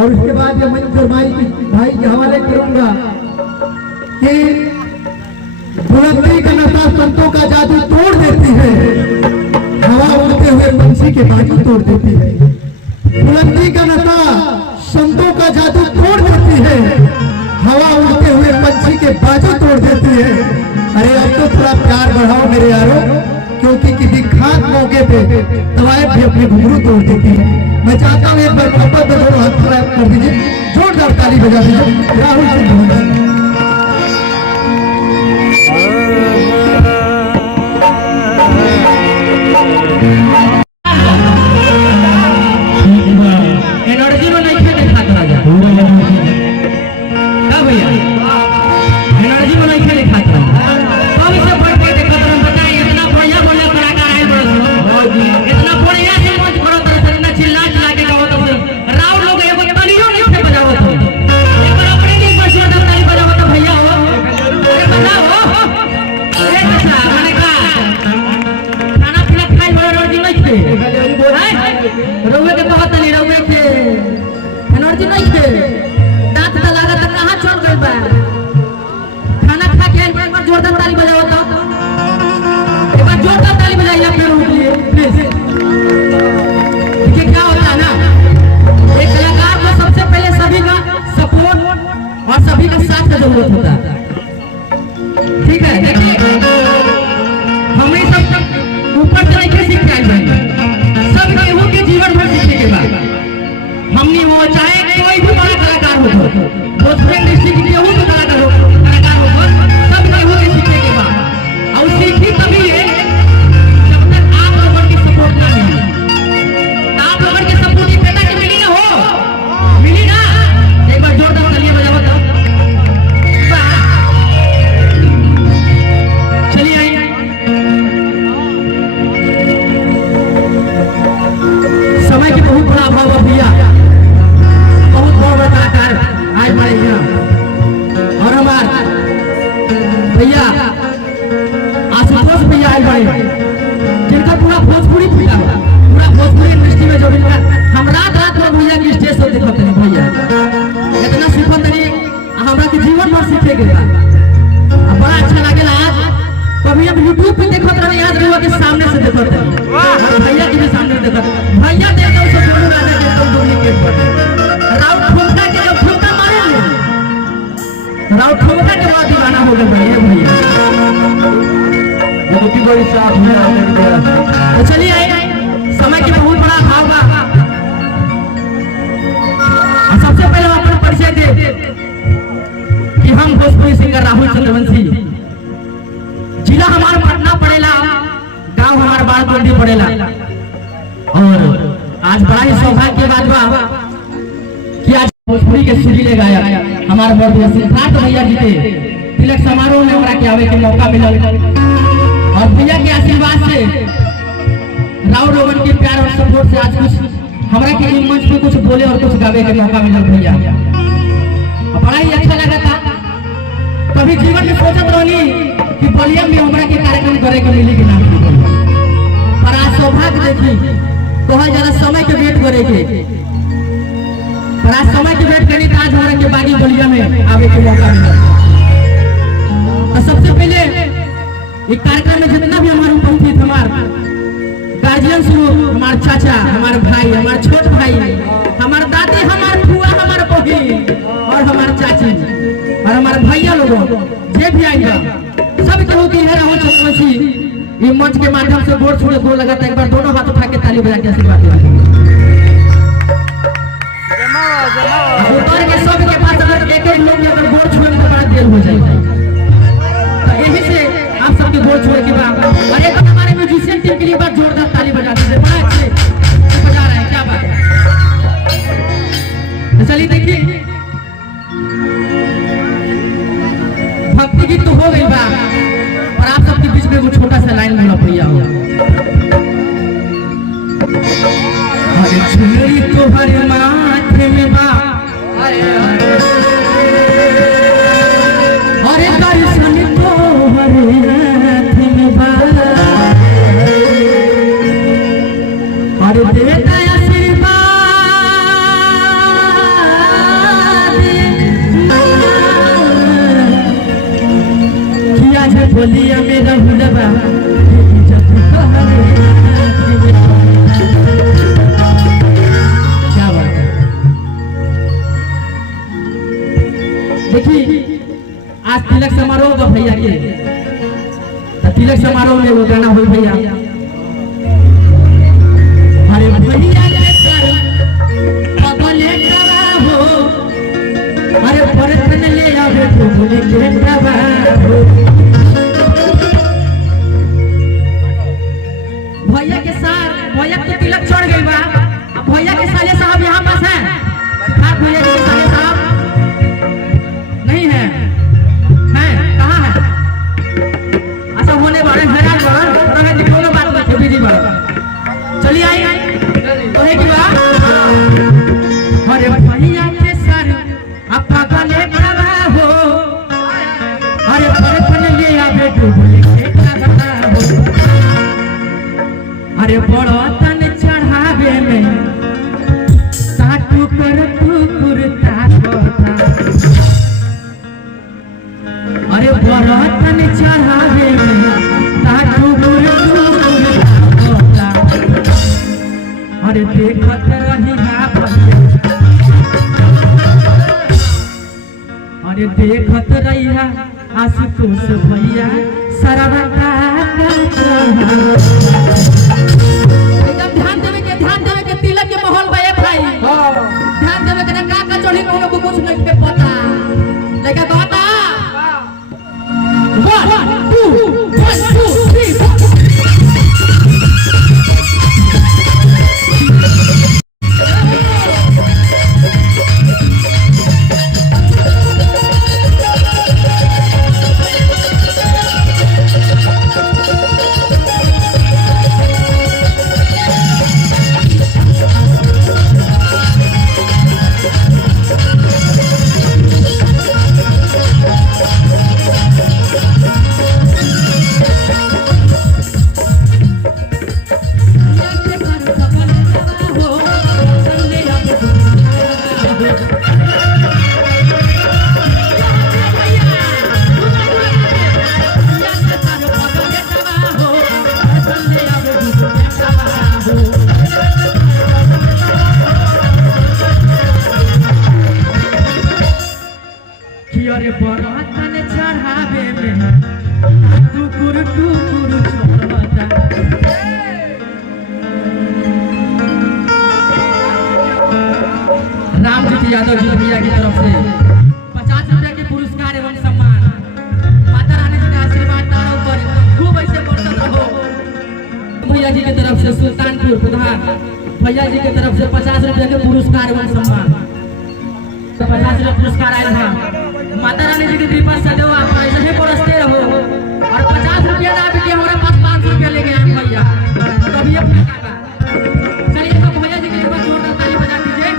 और उसके बाद ये मंजूर भाई के हवाले करूंगा कि बुलंदी का नशा संतों का जादू तोड़ देती है, हवा उड़ते हुए पंछी के बाजू तोड़ देती है। बुलंदी का नशा संतों का जादू तोड़ देती है, हवा उड़ते हुए पंछी के बाजू तोड़ देती है। अरे अब तो थोड़ा प्यार बढ़ाओ मेरे यारों, क्योंकि किसी खास मौके पे दवाएं भी अपने घुंघरू तोड़ देती है। मैं चाहता हूँ एक बार मोहब्बत में दोनों हाथ खड़ा कर दीजिए, जोरदार ताली बजा दीजिए राहुल सिंह। एनर्जी में नहीं खेले खाता राजा क्या भैया, एनर्जी में नहीं खेले खाता अब इसे बढ़ के देखा तो बताइए इतना बढ़िया बढ़िया कलाकार आए बड़े इतना बढ़िया से मंच करो तो इतना चिल्ला चिल्ला के गाओ तो राव लोग एगो तालियों नहीं से बजाओ तो एक बार अपने नहीं बसियो तो ताली बजाओ तो भैया हो अरे बताओ ए बच्चा मैंने कहा खाना पीना खाई बड़ा एनर्जी नहीं थे रोवे के कहत नहीं रोवे के एनर्जी नहीं थे दांत दलागा तो कहां चल गई बा खाना खा के एक बार जोरदार ताली बजाओ तो एक बार जोरदार ताली बजाइए फिर उठिए प्लीज। देखिए क्या होता है ना, एक कलाकार को सबसे पहले सभी का सपोर्ट और सभी का साथ का जरूरत होता है, ठीक है। देखिए हमें सब ऊपर से लेकर सीख के आए सब केहू के जीवन भर सीखने के बाद हमने वो चाहे कोई भी बड़ा कलाकार हो भोजपुरी इंडस्ट्री की केहू भी कलाकार हो सब केहू के सीखने के बाद और सीखी तभी है जब तक आप लोगों की सपोर्ट ना मिले। आप लोगों के सपोर्ट की बेटा के मिली ना हो मिली ना, एक बार जोरदार तालियां बजाओ तो चलिए आइए। समय की बहुत बड़ा अभाव है भैया, बहुत बड़ा कलाकार आज बड़े यहाँ और हमारे भैया आशुतोष भैया आज बड़े जिनका पूरा भोजपुरी पिता पूरा भोजपुरी इंडस्ट्री में जो भी हम रात रात में भैया की स्टेज पर देखते हैं भैया इतना सीखत नहीं हमरा के जीवन भर सीखे के बड़ा अच्छा लगेला। आज कभी हम यूट्यूब पे देखते रहे, आज लोगों के सामने से देखते हैं भैया के भी सामने देखते हैं भैया देखते हैं सब दोनों राजा के एकदम डुप्लीकेट पर राउत ठोका के जब ठोका मारे राउत ठोका के बाद दीवाना हो गए भैया वो की बड़ी साफ में तो चलिए आए समय की बहुत बड़ा अभाव बा। सबसे पहले अपना परिचय दे कि हम भोजपुरी सिंगर राहुल चंद्रवंशी, जिला हमारा पटना पड़ेला, गांव हमारा बालकुंडी पड़ेला। और आज बड़ा ही सौभाग्य की बात बा कि आज भोजपुरी के सुरीले गायक हमारे मर्द सिद्धार्थ भैया जी के तिलक समारोह में हमरा के आवे के मौका मिलल और भैया के आशीर्वाद से राव लोगन के प्यार और सपोर्ट से आज कुछ हमरा के मंच पे कुछ बोले और कुछ गावे के मौका मिलल भैया, बड़ा ही अच्छा लगा था। कभी जीवन में सोचत रहनी कि बलिया में हमरा के कार्यक्रम करे के मिली कि ना, पर आज सौभाग्य देखी कहा जरा समय के वेट करे के, पर आज समय के वेट करी आज हमरा के बागी बलिया में आवे के मौका मिला। तो सबसे पहले एक कार्यक्रम में जितना भी हमारे उपस्थित हमारे गार्जियन हमारे चाचा हमारे भाई हमारे छोट भाई हमारे दादी हमारे फुआ हमारे बहन और हमारे चाची और हमारे भैया लोगों जे भी आएगा सब केहू की है राहुल चंद्रवंशी ये मंच के माध्यम से गोर छुए गोर लगाता है। एक बार दोनों हाथ उठा के ताली बजा के आशीर्वाद दें। ऊपर के सब के पास अगर एक एक लोग अगर गोर छुए तो बड़ा देर हो जाएगा, तो यही से आप सबके गोर छुए के बाद और एक हमारे म्यूजिशियन टीम के लिए बात जोरदार ताली बजा दीजिए, बड़ा अच्छे बजा रहे हैं, क्या बात है। तो चलिए देखिए भक्ति गीत तो हो गई बा और आप सबके बीच में वो छोटा सा लाइन बोला भैया हो। अरे चुनरी तुम्हारे माथे में बा अरे दर्शन तुम्हारे हाथ में बा अरे देता आशीर्वाद बोलिया मेरा भूलबा क्या बात है। देखिए आज तिलक समारोह बा भैया के, तो तिलक समारोह में वो गाना हो भैया, अरे भैया लेकर पगले करा हो, अरे परतन ले आवे तो बोले के करा हो। भैया के साथ भैया के तिलक चढ़ गई बा। अब भैया के साले साहब यहाँ पास हैं? हाँ भैया के साले साहब नहीं है, हैं कहाँ है? ऐसा होने वाले हैरान बार रहे दिखो ना बात करके बिजी बार चलिए आई कहे की बात। अरे भैया के सर अपना गले करा हो, अरे परतन ले आवे तो बोले के करा हो। अरे बड़ा तन चढ़ावे में साटू कर कुकुरता कोता, अरे बड़ा तन चढ़ावे में साटू कर कुकुरता कोता। अरे देखत रही हा भैया, अरे देखत रही हा आशुतोष भैया सरवता ध्यान देवे के तिलक के माहौल बा भाई। ध्यान देवे के ना का चढ़ी को कुछ नहीं के पता लेके कहता 1 2 3 अरे बरतन चढ़ावे में टुकुर टुकुर छोड़ता। रामजी यादव जी भैया की तरफ से 50 रुपया के पुरस्कार एवं सम्मान। माता रानी जी का आशीर्वाद तारा ऊपर खूब ऐसे बरसत रहो। भैया जी की तरफ से सुल्तानपुर प्रधान भैया जी की तरफ से 50 रुपया के पुरस्कार एवं सम्मान। 50 रुपया पुरस्कार आए था। माता रानी जी की कृपा से दो आप ऐसे ही बरसते रहो। और 50 रुपया ना भी हमारे पास 500 रुपया लेके आए भैया, तभी अपना काका। चलिए तो भैया जी की कृपा जोरदार ताली बजा दीजिए।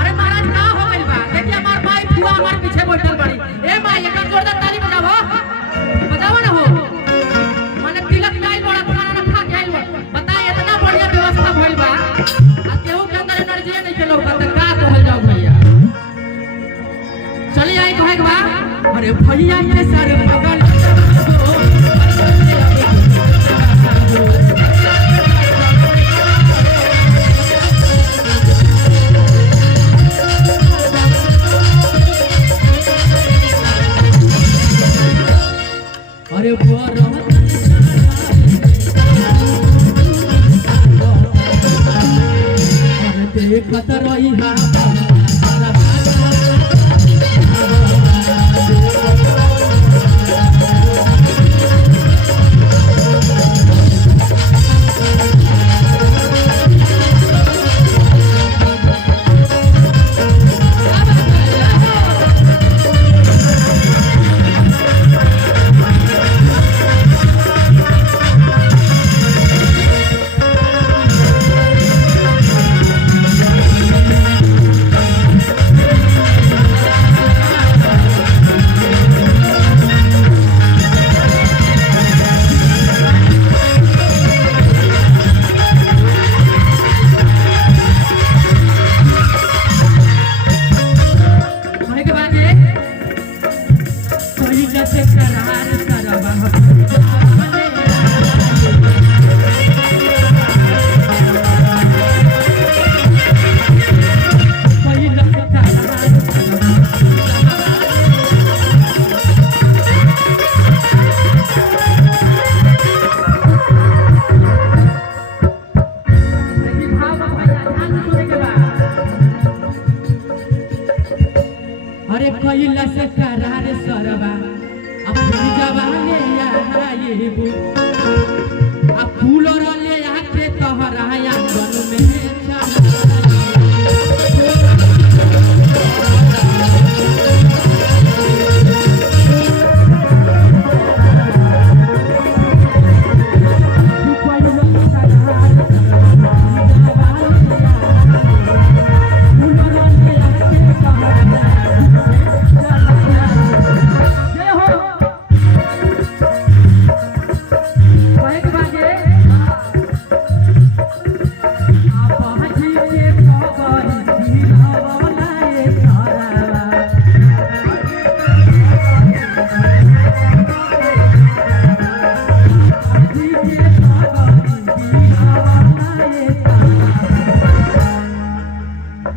अरे महाराज का हो गइल बा, देखिए हमार माई फुआ हमार पीछे बैठल बड़ी। ए माई एक जोरदार ताली बजाओ, बजाओ ना हो। माने तिलक में आइल बड़ा खाना ना खा के आइल बा। बताए इतना बढ़िया व्यवस्था भइल बा, आ केहू के अंदर एनर्जी नहीं के लोग बता का कहल जाओ भैया। चलिए आई कहे के बा। अरे भैया के सर बगल अरे देखत रही हा से करार करवा अरे कैला से करार सरबा अब जवाने आइबू अब कूलर ले आके तोहरा आंगन में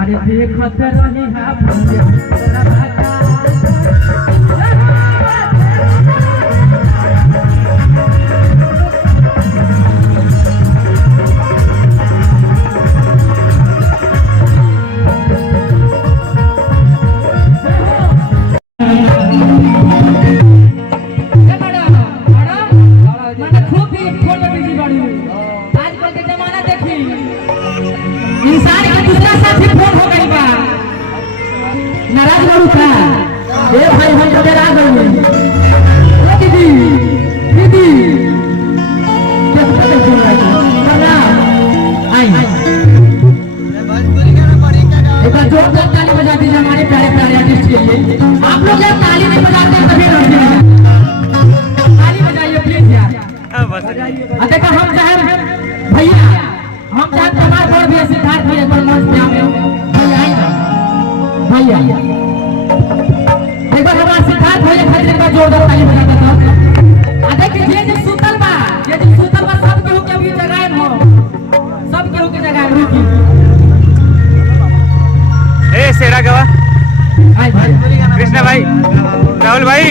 अरे देखत रही हा भैया तोरा भागा इंसान का दूसरा साथी फोन हो गई बा नाराज बाबू का ए भाई हम तो डरा गए ओ दीदी दीदी क्या पता चल रहा है ना आई एक बार जोरदार ताली बजा दीजिए हमारे प्यारे प्यारे आर्टिस्ट के लिए। आप लोग यार ताली नहीं बजाते हैं तभी रहते हैं, ताली बजाइए प्लीज यार। देखो हम चाहे भैया हम चाहे तुम्हारे पर भी सिद्धार्थ भैया पर मंच पे आवे भैया आई ना भैया एक बार हमारा सिद्धार्थ भैया खातिर का जोरदार ताली बजा देता। देखिए ये जो सुतल बा सब केहू के भी जगह हो, सब केहू के जगह रुकी ए सेरा गवा आई भाई कृष्णा भाई राहुल भाई